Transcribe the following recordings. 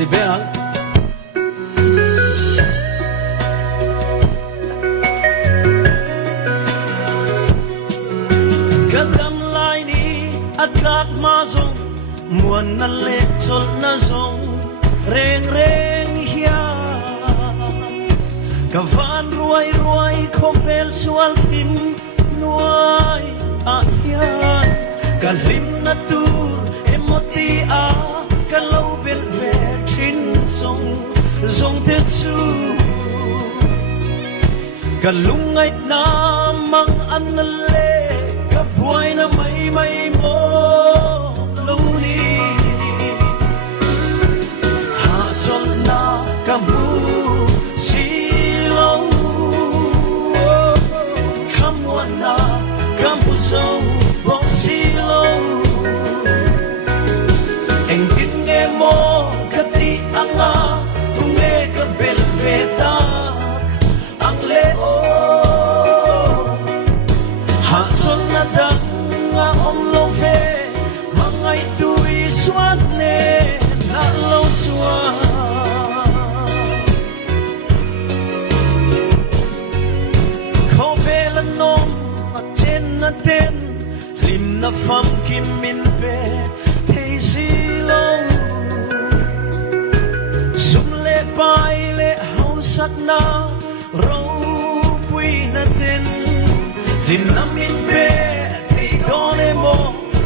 di beang kadam lai ni atlak ma zong muan na le chol na zong reng reng hia kavan ruai ruai khofel sual tim nuai a hian kalim na tur emoti a kalau bel ve thin song zong te chu kalungai na mang an na le ka buai na mai mai mo lo ni ha chon na kamu si lo kamu na kamu song bong si lo eng kin nge mo kati anga tunge ka bel ve ta ang leo ha chon na da nga om lo ve mangai tui suan ne na lo chua ko ve la nom a ten na ten lim na fam kim min pe thei si lo sum le pai le hau sat na ro pui na ten lim na min pe thei don e mo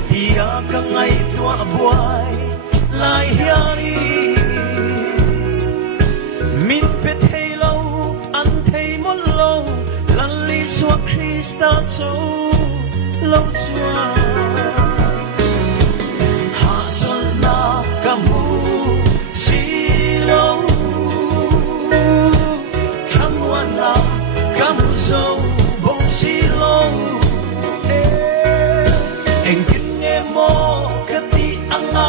tia ka ngai tua buai lai hiari min pe thei lo an thei mo lo lan li suak Krista cho lo chua ha chon na kamu si lo kamu na kamu zo bong si lo eng kin nge mo kati anga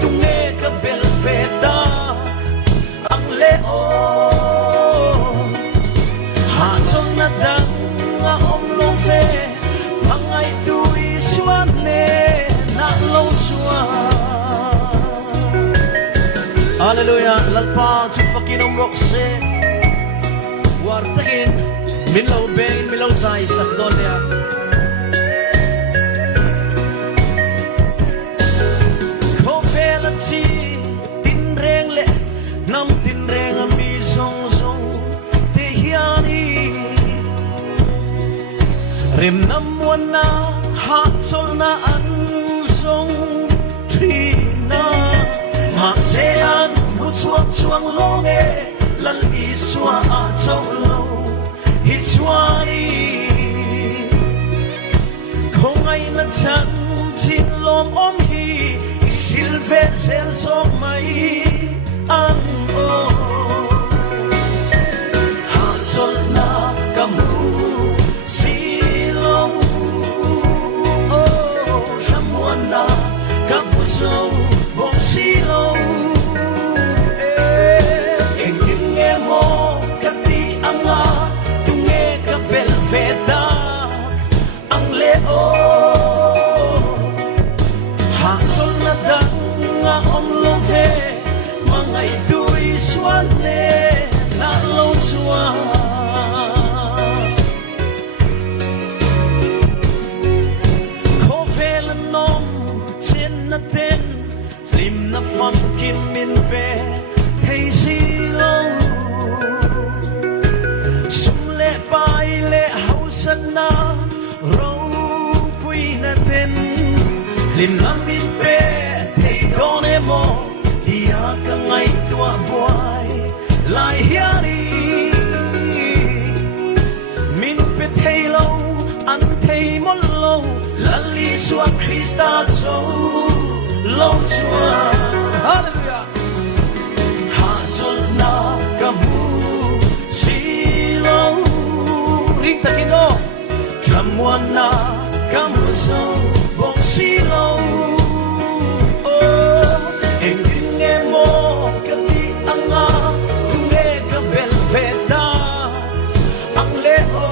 tunge ka bel ve ta ang leo ha chon na da nga om lo ve mangai tui suan ne na lo chua hallelujah lalpa chu fakin om rock se war takin min lo ben min lo sai sak don ya ko bela chi tin reng le nam tin reng mi zong zong te hiani rem nam wana ha chol na an song trina ma se an mu chuak chuang long e lal i swa a chol lo hi chuani không ai na chan chin lom om hi sil ve sen so mai an o ha chol na kamu na kamu zo bong si lo eng kin nge mo kati anga tunge ka bel ve ta ang leo ha sol na da nga om lo ve mangai tui suan le na lo chua fam kim min pe thei si lo sum le pai le hau sat na ro pui na ten lim na min pe thei don e mo dia ka ngai tua buai lai hiari min pe thei lo an thei mo lo lali suak Krista cho lo chua hallelujah ha chol na kamu si lo ring takino chamwan na kamu so bong si lo eng kin nge mo kati anga tunge ka bel ve ta ang leo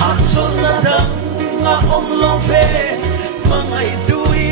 ha chol na da nga om lo ve mangai tui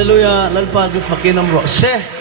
Halleluja, lalpag fakinam ro. Se